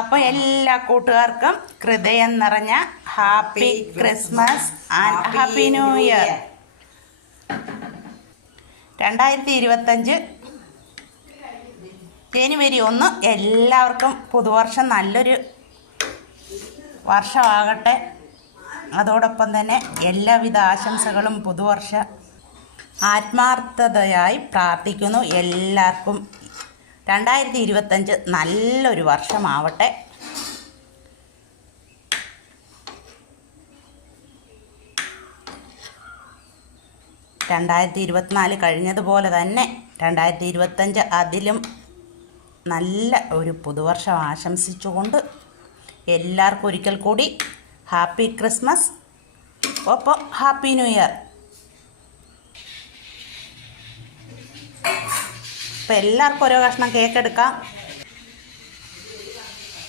അപ്പോൾ എല്ലാ കൂട്ടുകാർക്കും ഹൃദയം നിറഞ്ഞ happy Christmas and happy new year. 2025 ജനുവരി 1 എല്ലാവർക്കും പുതുവർഷം നല്ലൊരു വർഷമാകട്ടെ. അതോടൊപ്പം തന്നെ എല്ലാവിധ ആശംസകളും പുതുവർഷ ആത്മാർത്ഥതയായി പ്രാർത്ഥിക്കുന്നു. എല്ലാവർക്കും 2025 നല്ലൊരു വർഷമാവട്ടെ. രണ്ടായിരത്തി 2024 കഴിഞ്ഞതുപോലെ തന്നെ 2025 അതിലും നല്ല ഒരു പുതുവർഷം ആശംസിച്ചുകൊണ്ട് എല്ലാവർക്കും ഒരിക്കൽ കൂടി ഹാപ്പി ക്രിസ്മസ്, ഒപ്പം ഹാപ്പി ന്യൂ ഇയർ. അപ്പോൾ എല്ലാവർക്കും ഓരോ കഷ്ണം കേക്ക് എടുക്കാം.